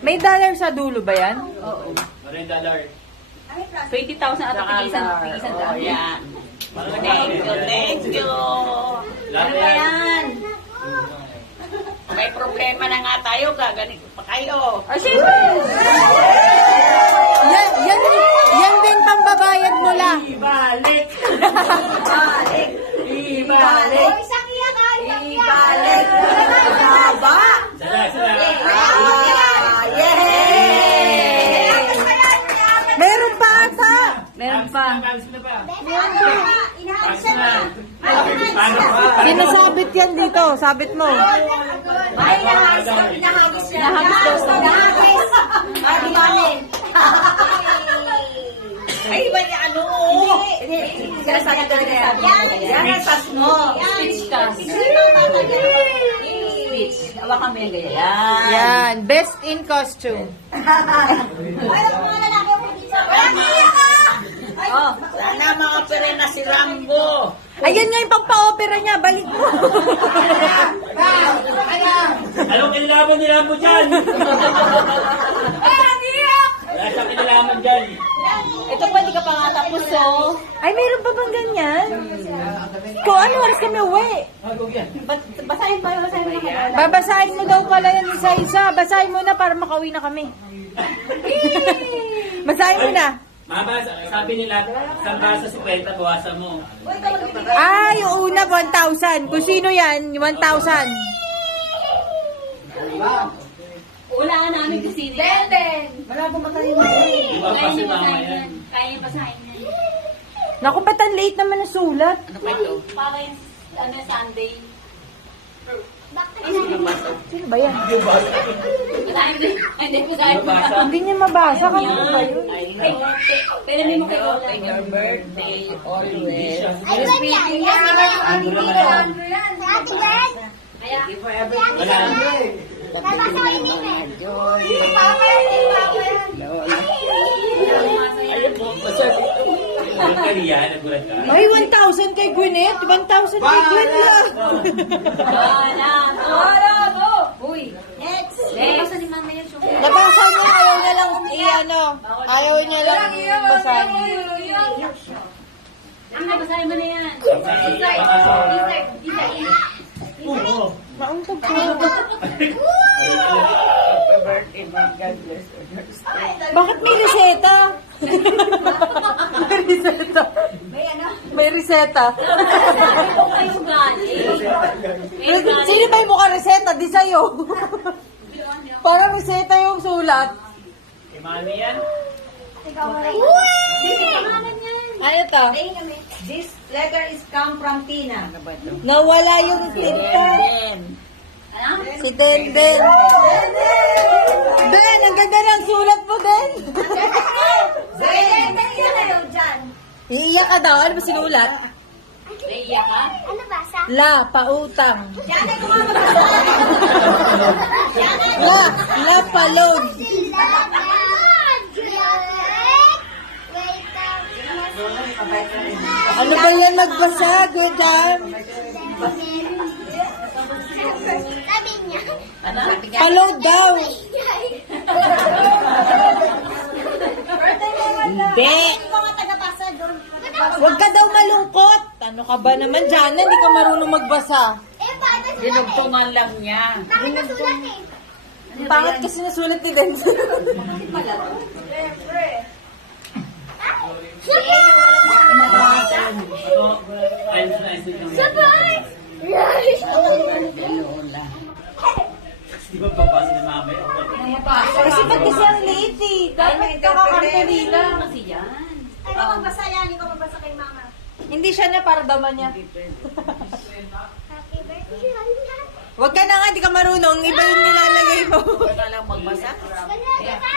May dollar sa dulo ba yan? Oo. $100. 20,000 at tigisan daan. Yan. Thank you, thank you. Ano ba yan? May problema na nga tayo, gaganito pa kayo. Ah, siyempre! Yan din pambabayad mo lang. Ibalik! Ibalik! Ibalik! Ibalik! Haba! Sala. Yay! Meron pa ata! Meron pa. Pagis na ba? Pagis na. Paano? Sinasabit yan dito. Sabit mo. Ay, nahagis daw sa Ay, iba niya ano? Sinasabi talaga sabi niya. Yan ang sas mo. Speech ka. Speech. Awa kami yung ganyan. Yan. Best in costume. Oh. Sana ma-opera na si Rambo. Ayan nga yung pagpa-opera niya. Balik mo. Anong kinalaman nila mo dyan? Wala siyang kinalaman dyan. Ito pa, hindi ka pa nga tapos, oh. Ay, meron pa bang ganyan? Kung ano oras kami uwi? Basahin pa, basahin mo na. Babasahin mo daw pala yan isa-isa. Basahin mo na para makauwi na kami. Basahin mo na. Mama, sabi nila, isang basa 50, bawasan mo. Ah, yung una, 1,000. Kung sino yan, 1,000. Ulaan namin kasi. Wala kong matayo. Di ba Kaya kasi niya mama basahin yan? yan. Kaya niya basahin yan. Naku, ba't ang late naman ang sulat? Ano ba ito? Para yung Sunday. Sino ba yan? Basahin mo. Hindi, basahin mo. Basa. Hindi niya mabasa. Kanino ba yun? Ay, pwede mo kayo. On your birthday, always. Ano naman yan? Kaya, Wala. Ayun po, masabi ito. Nagulat ka riya, nagulat ka. Ay, 1,000 kay Gwyneth. 1,000 kay Gwen lang. go! Uy, next! Nabasa ni mama yan. Nabasa niya, ayaw niya lang i-ano. Ayaw niya lang basahin. Ang nabasahin mo na yan. Oo. Nauntog ko. Birthday, my God bless your birthday. Bakit may reseta? May reseta. May reseta. Kung kayo galing. Sino ba yung mukha reseta? Di sa'yo. Parang reseta yung sulat. Kay mami yan? Ano to? This letter is come from Tina. Ano ba ito? Nawala yung tinta. Then, Ano? Si Denden. Den, ang ganda ng sulat mo, Den. Iiyak ka daw. Ano ba sinulat? Naiiyak ka? La, pautang. La, palod. Ano ba yan magbasa, Gudam? Palod daw. Hindi. Huwag ka daw malungkot. Ano ka ba naman, Jana? Hindi ka marunong magbasa. dinugtungan lang niya. Pangit kasi nasulat ni Den. Ako, ayos na isip lang. Lola. Di ba papasa ni mami? Kasi ba't kasi ang late eh? Dapat kakakartolina. Kasi yan. Hindi siya na para daman niya. Huwag ka na nga, hindi ka marunong. Iba yung nilalagay mo. Wala lang magbasa.